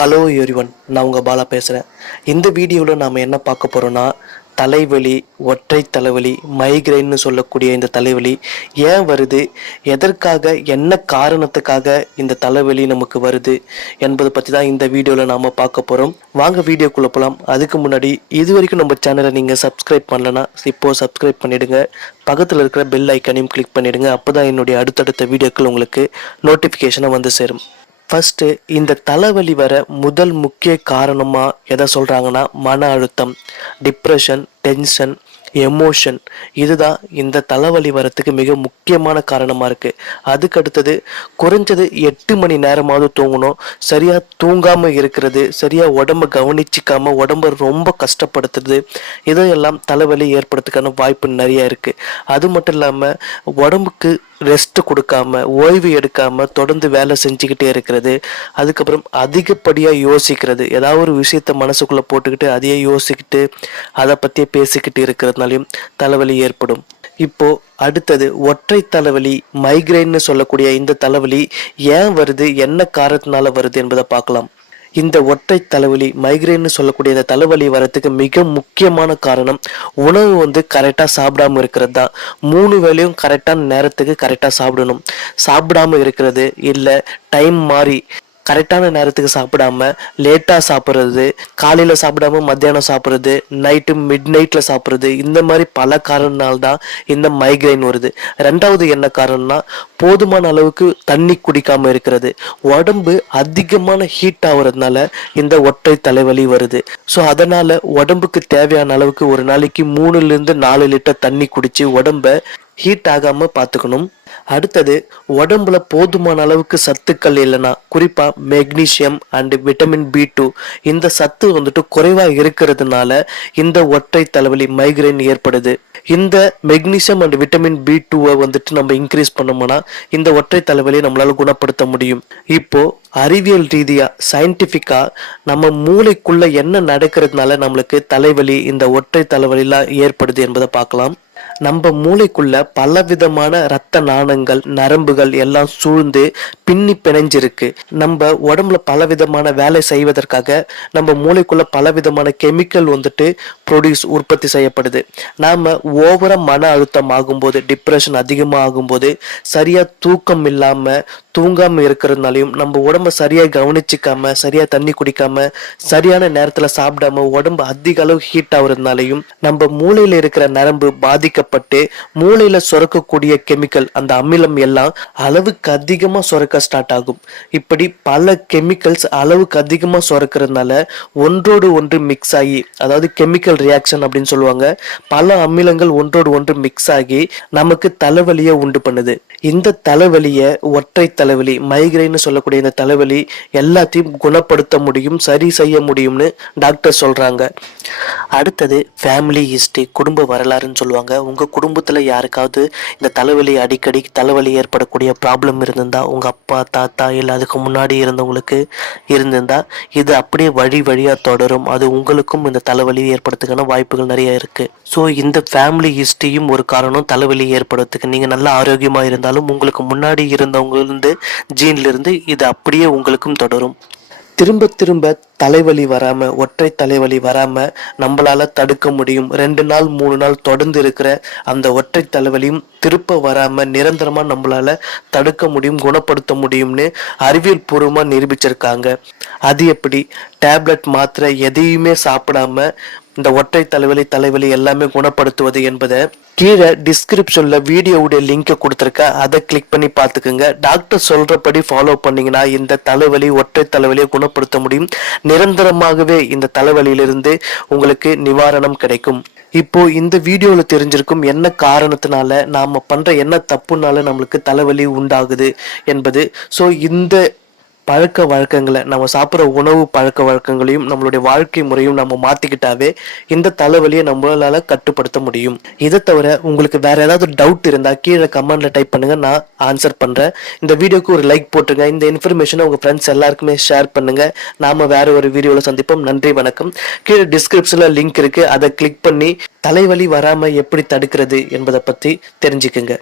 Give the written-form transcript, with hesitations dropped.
Hello everyone, நான் உங்கள் பாலா பேசுகிறேன். இந்த வீடியோவில் நாம் என்ன பார்க்க போகிறோன்னா, தலைவலி, ஒற்றை தலைவலி, மைக்ரைன்னு சொல்லக்கூடிய இந்த தலைவலி ஏன் வருது, எதற்காக, என்ன காரணத்துக்காக இந்த தலைவலி நமக்கு வருது என்பதை பற்றி தான் இந்த வீடியோவில் நாம் பார்க்க போகிறோம். வாங்க வீடியோக்குள்ளே போகலாம். அதுக்கு முன்னாடி இது வரைக்கும் நம்ம சேனலை நீங்கள் சப்ஸ்கிரைப் பண்ணலன்னா இப்போது சப்ஸ்கிரைப் பண்ணிவிடுங்க. பக்கத்தில் இருக்கிற பெல் ஐக்கானையும் கிளிக் பண்ணிவிடுங்க. அப்போ தான் என்னுடைய அடுத்தடுத்த வீடியோக்கள் உங்களுக்கு நோட்டிஃபிகேஷனை வந்து சேரும். ஃபஸ்ட்டு, இந்த தலைவலி வர முதல் முக்கிய காரணமாக எதை சொல்கிறாங்கன்னா, மன அழுத்தம், டிப்ரெஷன், டென்ஷன், எமோஷன். இதுதான் இந்த தலைவலி வரத்துக்கு மிக முக்கியமான காரணமாக இருக்குது. அதுக்கு அடுத்தது, குறைஞ்சது 8 மணி நேரமாவது தூங்கணும். சரியாக தூங்காமல் இருக்கிறது, சரியாக உடம்பை கவனிச்சிக்காமல் உடம்பை ரொம்ப கஷ்டப்படுத்துறது, இதையெல்லாம் தலைவலி ஏற்படுறதுக்கான வாய்ப்பு நிறையா இருக்குது. அது மட்டும் இல்லாமல் உடம்புக்கு ரெஸ்ட் கொடுக்காம, ஓய்வு எடுக்காம தொடர்ந்து வேலை செஞ்சுக்கிட்டே இருக்கிறது. அதுக்கப்புறம் அதிகப்படியாக யோசிக்கிறது, ஏதாவது ஒரு விஷயத்த மனசுக்குள்ளே போட்டுக்கிட்டு அதையே யோசிக்கிட்டு அதை பற்றியே பேசிக்கிட்டு இருக்கிறதுனாலையும் தலைவலி ஏற்படும். இப்போ அடுத்தது, ஒற்றை தலைவலி, மைக்ரைன்னு சொல்லக்கூடிய இந்த தலைவலி ஏன் வருது, என்ன காரணத்தினால வருது என்பதை பார்க்கலாம். இந்த ஒற்றை தலைவலி, மைக்ரேன்னு சொல்லக்கூடிய இந்த தலைவலி வரத்துக்கு மிக முக்கியமான காரணம் உணவு கரெக்டாக சாப்பிடாம இருக்கிறது தான். 3 வேளையும் கரெக்டான நேரத்துக்கு கரெக்டாக சாப்பிடணும். சாப்பிடாம இருக்கிறது, இல்லை டைம் மாறி கரெக்டான நேரத்துக்கு சாப்பிடாம லேட்டாக சாப்பிட்றது, காலையில் சாப்பிடாம மத்தியானம் சாப்பிட்றது, நைட்டு மிட் நைட்டில் சாப்பிட்றது, இந்த மாதிரி பல காரணத்தினால்தான் இந்த மைக்ரைன் வருது. ரெண்டாவது என்ன காரணம்னா, போதுமான அளவுக்கு தண்ணி குடிக்காமல் இருக்கிறது. உடம்பு அதிகமான ஹீட் ஆகுறதுனால இந்த ஒற்றை தலைவலி வருது. ஸோ அதனால் உடம்புக்கு தேவையான அளவுக்கு ஒரு நாளைக்கு 3-4 லிட்டர் தண்ணி குடித்து உடம்பை ஹீட் ஆகாமல் பார்த்துக்கணும். அடுத்தது, உடம்புல போதுமான அளவுக்கு சத்துக்கள் இல்லைன்னா, குறிப்பா மெக்னீசியம் அண்ட் விட்டமின் B2 இந்த சத்து குறைவா இருக்கிறதுனால இந்த ஒற்றை தலைவலி மைக்ரைன் ஏற்படுது. இந்த மெக்னீசியம் அண்ட் விட்டமின் B2 நம்ம இன்க்ரீஸ் பண்ணோம்னா இந்த ஒற்றை தலைவலியை நம்மளால குணப்படுத்த முடியும். இப்போ அறிவியல் ரீதியா, சயின்டிபிக்கா நம்ம மூளைக்குள்ள என்ன நடக்கிறதுனால நம்மளுக்கு தலைவலி, இந்த ஒற்றை தலைவலிலாம் ஏற்படுது என்பதை பார்க்கலாம். நம்ம மூளைக்குள்ள பலவிதமான இரத்த நாணங்கள், நரம்புகள் எல்லாம் சூழ்ந்து பின்னி பிணைஞ்சிருக்கு. நம்ம உடம்புல பலவிதமான வேலை செய்வதற்காக நம்ம மூளைக்குள்ள பலவிதமான கெமிக்கல் ப்ரொடியூஸ், உற்பத்தி செய்யப்படுது. நாம ஓவரா மன அழுத்தம் ஆகும்போது, டிப்ரெஷன் அதிகமாக ஆகும்போது, சரியா தூக்கம் இல்லாம தூங்காம இருக்கிறதுனாலையும், நம்ம உடம்ப சரியா கவனிச்சிக்காம, சரியா தண்ணி குடிக்காம, சரியான நேரத்துல சாப்பிடாம உடம்பு அதிக அளவு ஹீட் ஆகுறதுனாலையும் நம்ம மூளையில இருக்கிற நரம்பு பாதிக்கப்பட்டு மூளையில சுரக்கக்கூடிய கெமிக்கல், அந்த அமிலம் எல்லாம் அளவுக்கு அதிகமா சுரக்க ஸ்டார்ட் ஆகும். இப்படி பல கெமிக்கல்ஸ் அளவுக்கு அதிகமா சுரக்கிறதுனால ஒன்றோடு ஒன்று மிக்ஸ் ஆகி, அதாவது கெமிக்கல் ரியாக்ஷன் அப்படின்னு சொல்லுவாங்க, பல அமிலங்கள் ஒன்றோடு ஒன்று மிக்ஸ் ஆகி நமக்கு தலைவலியை உண்டு பண்ணுது. இந்த தலைவலியை, ஒற்றை தலைவலி, மைக்ரைன்னு சொல்லக்கூடிய இந்த தலைவலி எல்லாத்தையும் குணப்படுத்த முடியும், சரி செய்ய முடியும்னு டாக்டர் சொல்றாங்க. அடுத்தது, ஃபேமிலி ஹிஸ்டரி, குடும்ப வரலாறுன்னு சொல்லுவாங்க. உங்க குடும்பத்துல யாருக்காவது இந்த தலைவலி, அடிக்கடி தலைவலி ஏற்படக்கூடிய ப்ராப்ளம் இருந்திருந்தா, உங்க அப்பா, தாத்தா இல்லை அதுக்கு முன்னாடி இருந்தவங்களுக்கு இருந்திருந்தா, இது அப்படியே வழி வழியா தொடரும். அது உங்களுக்கும் இந்த தலைவலி ஏற்படுறதுக்கான வாய்ப்புகள் நிறைய இருக்கு. ஸோ இந்த ஃபேமிலி ஹிஸ்டரியும் ஒரு காரணம் தலைவலி ஏற்படுறதுக்கு. நீங்க நல்ல ஆரோக்கியமா இருந்தாலும் உங்களுக்கு முன்னாடி இருந்தவங்க ஜீன்ல இருந்து இது அப்படியே உங்களுக்கும் தொடரும். திரும்ப திரும்ப தலைவலி வராம, ஒற்றை தலைவலி வராம நம்மளால தடுக்க முடியும். 2 நாள் 3 நாள் தொடர்ந்து இருக்கிற அந்த ஒற்றை தலைவலியும் திருப்ப வராம நிரந்தரமா நம்மளால தடுக்க முடியும், குணப்படுத்த முடியும்னு அறிவியல் பூர்வமா நிரூபிச்சிருக்காங்க. அது எப்படி? டேப்லெட், மாத்திரை எதையுமே சாப்பிடாம இந்த ஒற்றை தலைவலி எல்லாமே குணப்படுத்துவது என்பதை கீழே டிஸ்கிரிப்ஷன்ல வீடியோவுடைய லிங்கை கொடுத்துருக்கேன். அதை கிளிக் பண்ணி பார்த்துக்குங்க. டாக்டர் சொல்றபடி ஃபாலோ பண்ணீங்கன்னா இந்த தலைவலி, ஒற்றை தலைவலியை குணப்படுத்த முடியும். நிரந்தரமாகவே இந்த தலைவலியிலிருந்து உங்களுக்கு நிவாரணம் கிடைக்கும். இப்போ இந்த வீடியோல தெரிஞ்சிருக்கும் என்ன காரணத்தினால, நாம பண்ற என்ன தப்புனால நம்மளுக்கு தலைவலி உண்டாகுது என்பது. ஸோ இந்த பழக்க வழக்கங்களை, நம்ம சாப்பிட்ற உணவு பழக்க வழக்கங்களையும் நம்மளுடைய வாழ்க்கை முறையும் நம்ம மாற்றிக்கிட்டாவே இந்த தலைவலியை நம்மளால கட்டுப்படுத்த முடியும். இதை தவிர உங்களுக்கு வேற ஏதாவது டவுட் இருந்தால் கீழே கமெண்ட்ல டைப் பண்ணுங்க, நான் ஆன்சர் பண்ணுறேன். இந்த வீடியோக்கு ஒரு லைக் போட்டுருங்க. இந்த இன்ஃபர்மேஷனை உங்கள் ஃப்ரெண்ட்ஸ் எல்லாருக்குமே ஷேர் பண்ணுங்க. நாம வேற ஒரு வீடியோவில் சந்திப்போம். நன்றி, வணக்கம். கீழே டிஸ்கிரிப்ஷனில் லிங்க் இருக்கு, அதை கிளிக் பண்ணி தலைவலி வராமல் எப்படி தடுக்கிறது என்பதை பற்றி தெரிஞ்சுக்குங்க.